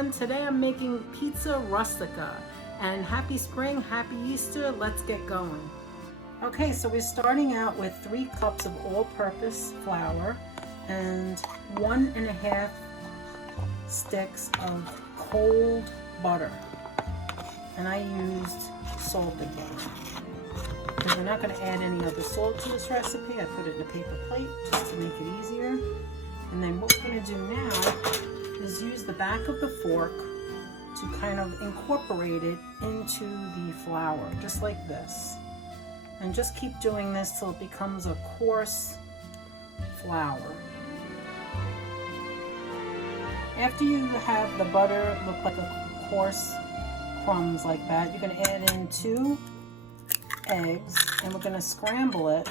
everyone. Today I'm making pizza rustica, and happy spring, happy Easter. Let's get going. Okay, so we're starting out with 3 cups of all-purpose flour and 1.5 sticks of cold butter, and I used salted butter because we're not going to add any other salt to this recipe. I put it in a paper plate just to make it easier. And then what we're going to do now is use the back of the fork to kind of incorporate it into the flour, just like this. And just keep doing this till it becomes a coarse flour. After you have the butter look like a coarse crumbs like that, you're going to add in 2 eggs, and we're going to scramble it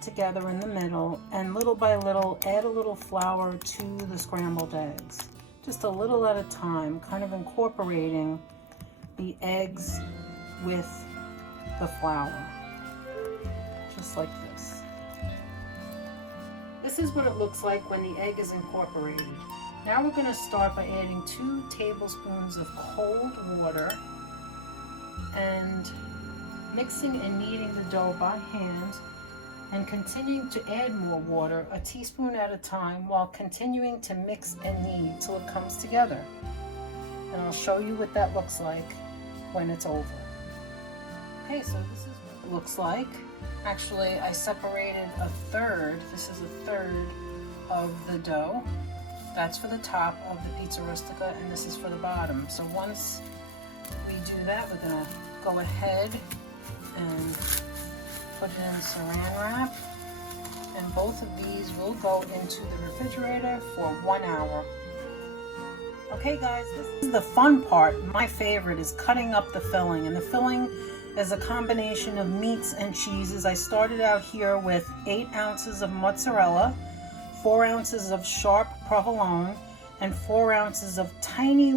together in the middle, and little by little add a little flour to the scrambled eggs, just a little at a time, kind of incorporating the eggs with the flour, just like this. This is what it looks like when the egg is incorporated. Now we're going to start by adding 2 tablespoons of cold water and mixing and kneading the dough by hand, and continuing to add more water, a teaspoon at a time, while continuing to mix and knead till it comes together. And I'll show you what that looks like when it's over. Okay, so this is what it looks like. Actually, I separated a third. This is a third of the dough. That's for the top of the pizza rustica, and this is for the bottom. So once we do that, we're gonna go ahead and put it in saran wrap, and both of these will go into the refrigerator for 1 hour. Okay guys, this is the fun part. My favorite is cutting up the filling, and the filling is a combination of meats and cheeses. I started out here with 8 ounces of mozzarella, 4 ounces of sharp provolone, and 4 ounces of tiny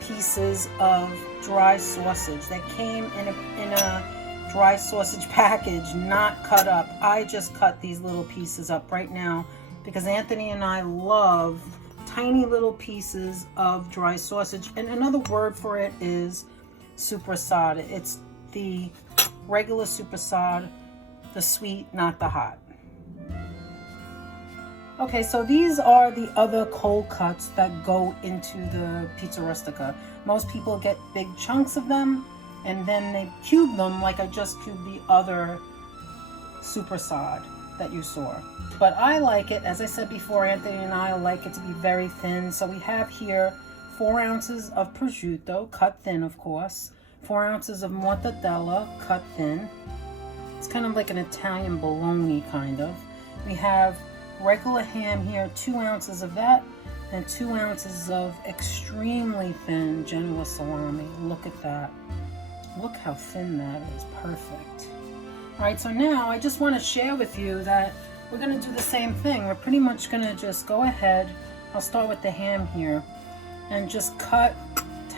pieces of dry sausage that came in a dry sausage package, not cut up. I just cut these little pieces up right now because Anthony and I love tiny little pieces of dry sausage. And another word for it is sopressata. It's the regular sopressata, the sweet, not the hot. Okay, so these are the other cold cuts that go into the pizza rustica. Most people get big chunks of them, and then they cube them like I just cubed the other sopressata that you saw. But I like it, as I said before, Anthony and I like it to be very thin. So we have here 4 ounces of prosciutto, cut thin of course, 4 ounces of mortadella, cut thin. It's kind of like an Italian bologna kind of. We have regular ham here, 2 ounces of that, and 2 ounces of extremely thin Genoa salami. Look at that. Look how thin that is. Perfect. All right, so now I just want to share with you that we're going to do the same thing. We're pretty much going to just go ahead. I'll start with the ham here and just cut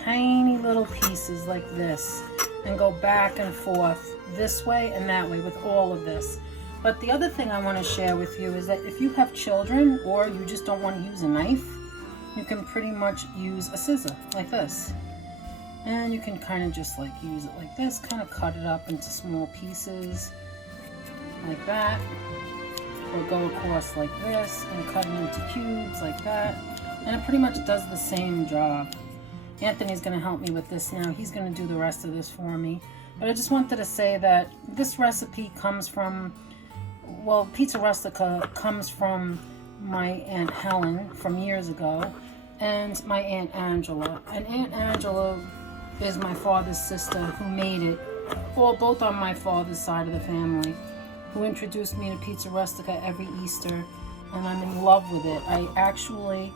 tiny little pieces like this and go back and forth this way and that way with all of this. But the other thing I want to share with you is that if you have children or you just don't want to use a knife, you can pretty much use a scissor like this. And you can kind of just like use it like this, kind of cut it up into small pieces like that, or go across like this and cut it into cubes like that, and it pretty much does the same job. Anthony's going to help me with this now. He's going to do the rest of this for me. But I just wanted to say that this recipe comes from, well, pizza rustica comes from my Aunt Helen from years ago, and my Aunt Angela. And Aunt Angela is my father's sister who made it, well, both on my father's side of the family, who introduced me to pizza rustica every Easter, and I'm in love with it. I actually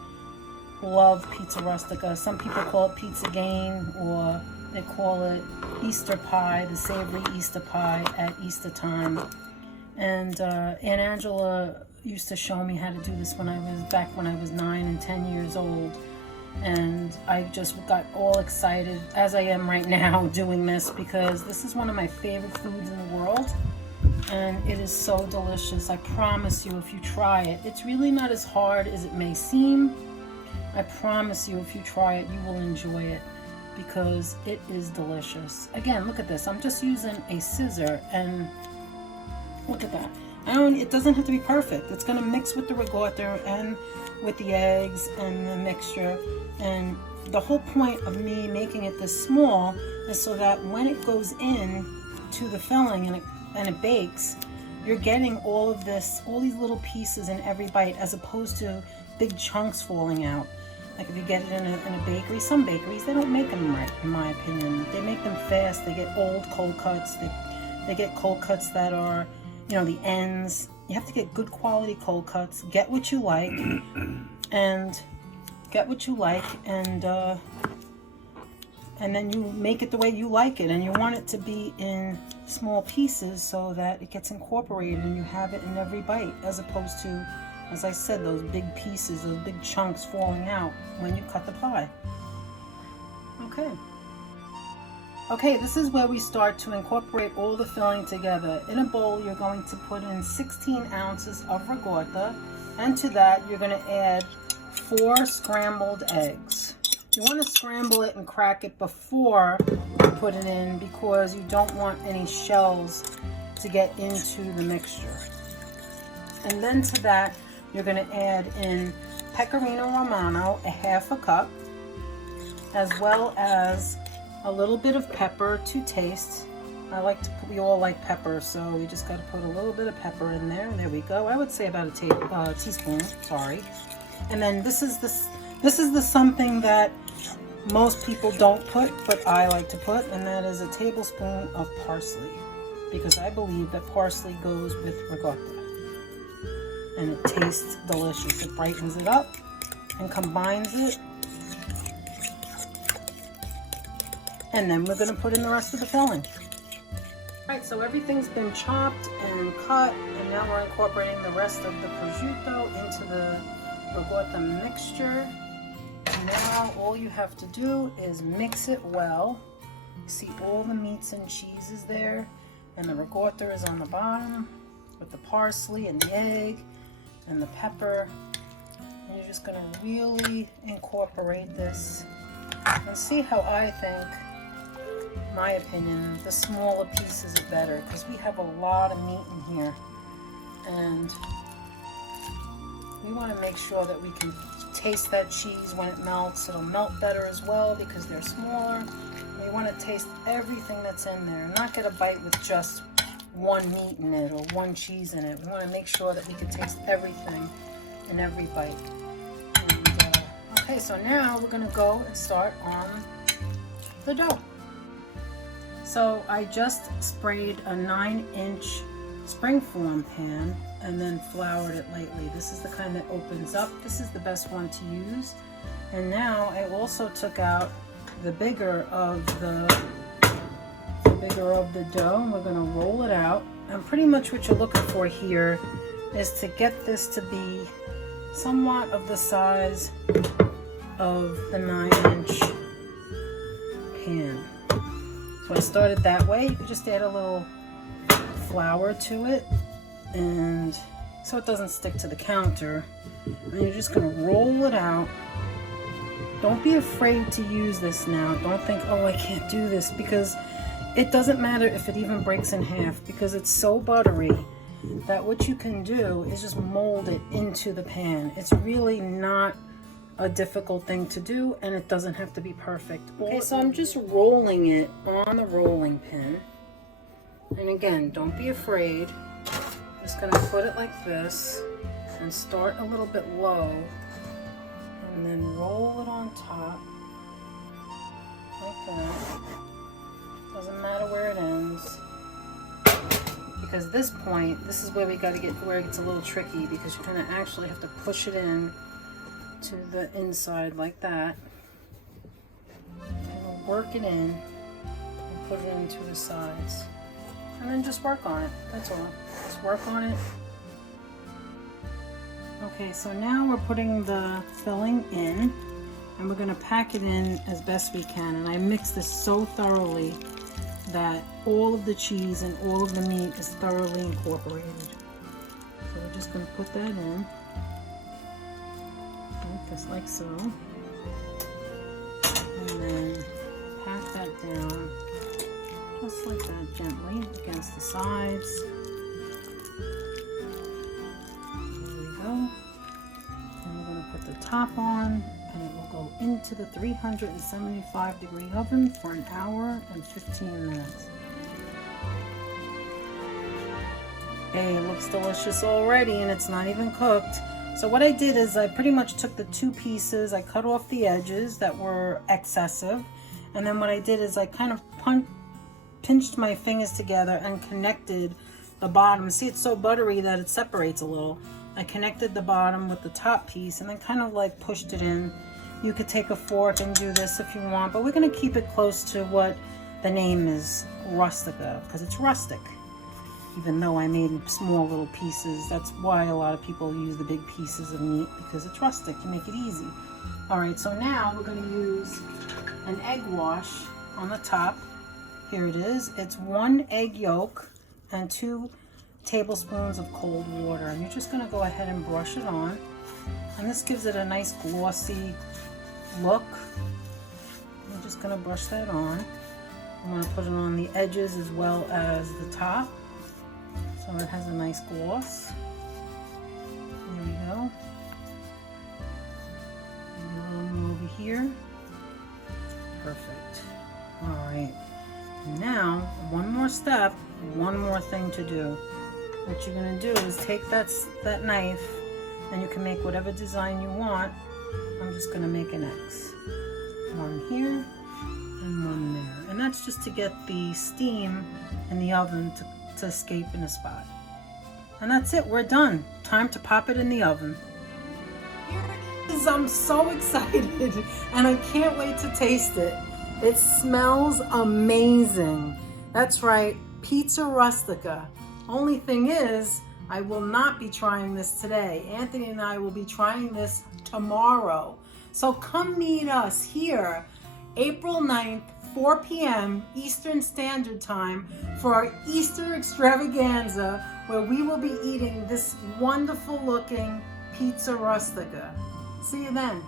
love pizza rustica. Some people call it pizza game, or they call it Easter pie, the savory Easter pie at Easter time. And Aunt Angela used to show me how to do this when I was 9 and 10 years old. And I just got all excited, as I am right now, doing this, because this is one of my favorite foods in the world, and it is so delicious. I promise you, if you try it, it's really not as hard as it may seem. I promise you, if you try it, you will enjoy it because it is delicious. Again, look at this. I'm just using a scissor and look at that. It doesn't have to be perfect. It's going to mix with the ricotta and with the eggs and the mixture. And the whole point of me making it this small is so that when it goes in to the filling and it bakes, you're getting all of this, all these little pieces in every bite, as opposed to big chunks falling out. Like if you get it in a bakery, some bakeries, they don't make them right, in my opinion. They make them fast. They get old cold cuts. They get cold cuts that are, you know, the ends. You have to get good quality cold cuts. Get what you like, and then you make it the way you like it, and you want it to be in small pieces so that it gets incorporated and you have it in every bite, as opposed to, as I said, those big pieces, those big chunks falling out when you cut the pie. Okay, this is where we start to incorporate all the filling together. In a bowl, you're going to put in 16 ounces of ricotta, and to that you're going to add 4 scrambled eggs. You want to scramble it and crack it before you put it in, because you don't want any shells to get into the mixture. And then to that, you're going to add in pecorino romano, a half a cup, as well as a little bit of pepper to taste. We all like pepper, so we just got to put a little bit of pepper in there. There we go. I would say about a teaspoon. Sorry. And then this is the something that most people don't put, but I like to put, and that is a tablespoon of parsley, because I believe that parsley goes with ricotta, and it tastes delicious. It brightens it up and combines it. And then we're going to put in the rest of the filling. Alright, so everything's been chopped and cut, and now we're incorporating the rest of the prosciutto into the ricotta mixture. And now all you have to do is mix it well. You see all the meats and cheeses there, and the ricotta is on the bottom with the parsley and the egg and the pepper. And you're just going to really incorporate this. And see how I think, my opinion, the smaller pieces are better, because we have a lot of meat in here, and we want to make sure that we can taste that cheese when it melts. It'll melt better as well because they're smaller. We want to taste everything that's in there, not get a bite with just one meat in it or one cheese in it. We want to make sure that we can taste everything in every bite. And, okay, so now we're going to go and start on the dough. So I just sprayed a 9-inch springform pan and then floured it lightly. This is the kind that opens up. This is the best one to use. And now I also took out the bigger of the dough, and we're going to roll it out. And pretty much what you're looking for here is to get this to be somewhat of the size of the 9-inch pan. So I started that way. You just add a little flour to it, and so it doesn't stick to the counter. And you're just going to roll it out. Don't be afraid to use this now. Don't think, oh, I can't do this, because it doesn't matter if it even breaks in half, because it's so buttery that what you can do is just mold it into the pan. It's really not a difficult thing to do, and it doesn't have to be perfect. Okay, so I'm just rolling it on the rolling pin. And again, don't be afraid. Just gonna put it like this and start a little bit low, and then roll it on top like that. Doesn't matter where it ends, because this point, this is where we got to get, where it gets a little tricky, because you're gonna actually have to push it in to the inside like that, and we'll work it in and put it into the sides, and then just work on it. That's all. Just work on it. Okay, so now we're putting the filling in, and we're going to pack it in as best we can. And I mix this so thoroughly that all of the cheese and all of the meat is thoroughly incorporated. So we're just going to put that in. Just like so. And then pat that down, just like that, gently against the sides. There we go. And we're going to put the top on, and it will go into the 375-degree oven for an hour and 15 minutes. Hey, it looks delicious already, and it's not even cooked. So what I did is I pretty much took the two pieces, I cut off the edges that were excessive, and then what I did is I kind of pinched my fingers together and connected the bottom. See, it's so buttery that it separates a little. I connected the bottom with the top piece and then kind of like pushed it in. You could take a fork and do this if you want, but we're going to keep it close to what the name is, rustica, because it's rustic. Even though I made small little pieces, that's why a lot of people use the big pieces of meat, because it's rustic to make it easy. All right, so now we're going to use an egg wash on the top. Here it is. It's 1 egg yolk and 2 tablespoons of cold water. And you're just going to go ahead and brush it on. And this gives it a nice glossy look. I'm just going to brush that on. I'm going to put it on the edges as well as the top, so it has a nice gloss. There we go. And a little more over here. Perfect. All right. Now, one more step, one more thing to do. What you're going to do is take that knife, and you can make whatever design you want. I'm just going to make an X. One here and one there. And that's just to get the steam in the oven to escape in a spot. And that's it, we're done. Time to pop it in the oven. Here it is. I'm so excited and I can't wait to taste it. It smells amazing. That's right, Pizza Rustica. Only thing is, I will not be trying this today. Anthony and I will be trying this tomorrow. So come meet us here, April 9th, 4 p.m. Eastern Standard Time for our Easter extravaganza, where we will be eating this wonderful looking Pizza Rustica. See you then.